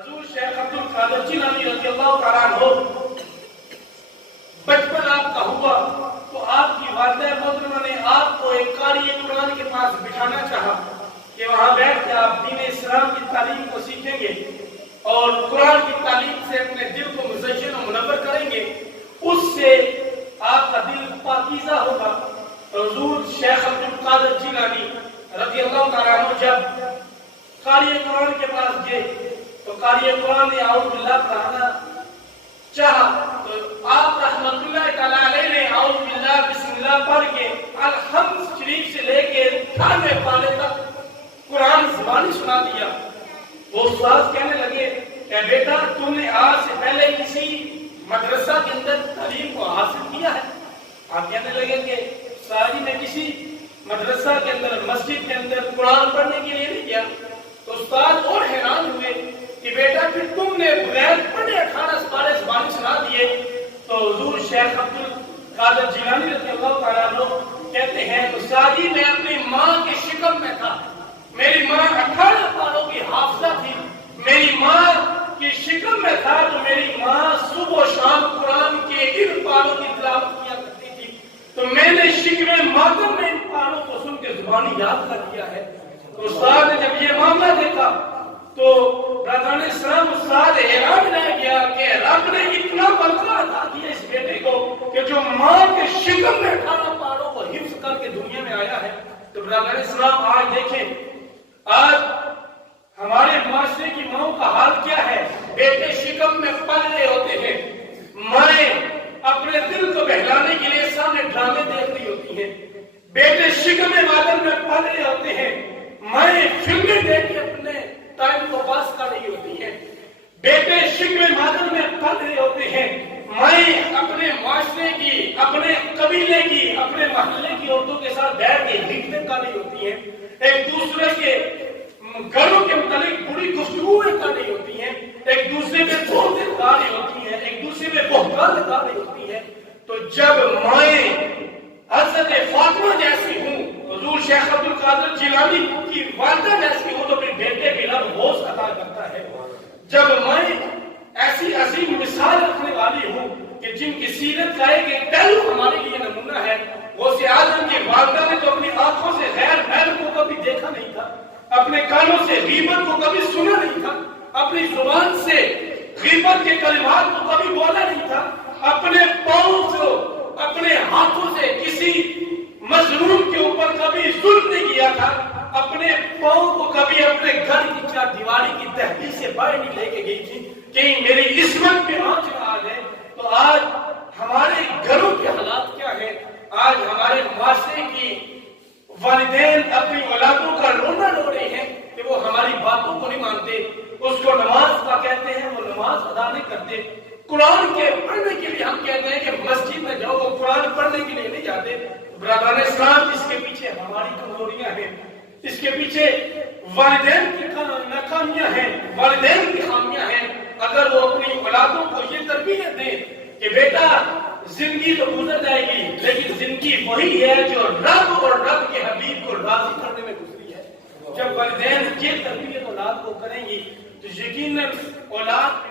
حضور شیخ عبد القادر جیلانی رضی اللہ تعالیٰ عنہ بچپن آپ کا ہوا تو آپ کی والدہ محترمہ نے آپ کو ایک قاری قرآن کے پاس بٹھانا چاہا کہ وہاں بیٹھ کے آپ دین اسلام کی تعلیم کو سیکھیں گے اور قرآن کی تعلیم سے اپنے دل کو مزین و منور کریں گے، اس سے آپ کا دل پاکیزہ ہوگا۔ حضور شیخ عبد القادر جیلانی رضی اللہ تعالیٰ عنہ جب قاری قرآن کے پاس گئے تو قاری قرآن نے اعوذ باللہ پڑھانا چاہا تو آپ رحمت اللہ تعالیٰ علیہ نے اعوذ باللہ بسم اللہ پڑھ کے الحمد شریف سے لے کے 98 پارے تک قرآن زبانی سنا دیا۔ وہ استاد کہنے لگے کہ بیٹا تم نے آج سے پہلے کسی مدرسہ کے اندر تعلیم کو حاصل کیا ہے؟ آپ کہنے لگے کہ ساری میں کسی مدرسہ کے اندر مسجد کے اندر قرآن پڑھنے کے لیے نہیں گیا۔ تو استاد اور حیران ہوئے کہ بیٹا پھر تم نے بغیر پڑھے 18 پارے زبانی سنا دیے؟ تو حضور شیخ عبد القادر جیلانی رضی اللہ تعالیٰ عنہ کہتے ہیں استاد جی میں اپنی ماں کے شکم میں تھا، میری ماں 18 پاروں کی حافظہ تھی، میری ماں کی شکم میں تھا تو میری ماں صبح و شام قرآن کے ان پاروں کی تلاوت کیا کرتی تھی، تو میں نے شکم ماتم میں ان پاروں کو سن کے زبانی یاد کر دیا ہے۔ تو استاد نے جب یہ معاملہ دیکھا تو برادران اسلام استاد حیران رہ گیا کہ رب نے اتنا برکت عطا دیا اس بیٹے کو کہ جو ماں کے شکم میں 18 پاروں کو حفظ کر کے دنیا میں آیا ہے۔ تو برادران اسلام آج دیکھیں آج ہمارے معاشرے کی ماؤں کا حال کیا ہے؟ بیٹے شکم میں پل رہے ہوتے ہیں، مائیں اپنے دل کو بہلانے کے لیے سامنے ڈرامے دیکھ رہی ہوتی ہیں، بیٹے شکم مادر میں پل رہے ہوتے ہیں، مائیں فلمیں دیکھ کے اپنے ٹائم کو پاس کر رہی ہوتی ہیں، بیٹے شکم مادر میں پل رہے ہوتے ہیں، مائیں اپنے معاشرے کی، اپنے قبیلے کی، اپنے محلے کی عورتوں کے ساتھ بیٹھ کے حکمتیں کر رہی ہوتی ہیں، ایک دوسرے کے گھروں کے متعلق بری گفتگویں کر رہی ہوتی ہیں، ایک دوسرے میں تہمتیں لگا رہی ہوتی ہیں، ایک دوسرے میں بہتان لگا رہی ہوتی ہیں۔ تو جب مائیں حضرت فاطمہ جیسی ہوں، حضور شیخ عبد القادر جیلانی کی والدہ جیسی ہوں، تو پھر بیٹے بھی رب ہوش عطا کرتا ہے۔ جب مائیں ایسی عظیم مثال رکھنے والی ہوں کہ جن کی سیرت کا ایک پہلو ہمارے لیے نمونہ ہے، غوث اعظم کی والدہ نے تو اپنی آنکھوں سے غیر محرم کو کبھی دیکھا نہیں تھا، اپنے کانوں سے غیبت کو کبھی سنا نہیں تھا، اپنی زبان سے غیبت کے کلمات کو کبھی بولا نہیں تھا، اپنے پاؤں کو اپنے ہاتھوں سے کسی مظلوم کے اوپر کبھی ظلم نہیں کیا تھا، اپنے پاؤں کو کبھی اپنے گھر کی چار دیواری کی دہلیز سے باہر نہیں لے کے گئی تھی کہ میری عصمت پہ آنچ نہ آ جائے۔ تو آج ہمارے گھروں کے حالات کیا ہیں؟ آج ہمارے معاشرے کی والدین اپنی اولادوں کا رونا رو رہے ہیں کہ وہ ہماری باتوں کو نہیں مانتے، اس کو نماز کا کہتے ہیں وہ نماز ادا نہیں کرتے، قرآن کے پڑھنے کے لیے ہم کہتے ہیں کہ مسجد میں جاؤ، وہ قرآن پڑھنے کے لیے نہیں جاتے۔ برادران اسلام اس کے پیچھے ہماری کمزوریاں ہیں، اس کے پیچھے والدین کی ناکامیاں ہیں، والدین کی خامیاں ہیں۔ اگر وہ اپنی اولادوں کو یہ تربیت دیں کہ بیٹا زندگی تو گزر جائے گی لیکن زندگی وہی ہے جو رب اور رب کے حبیب کو راضی کرنے میں گزری ہے، جب والدین یہ تربیت اولاد کو کریں گی تو یقیناً اولاد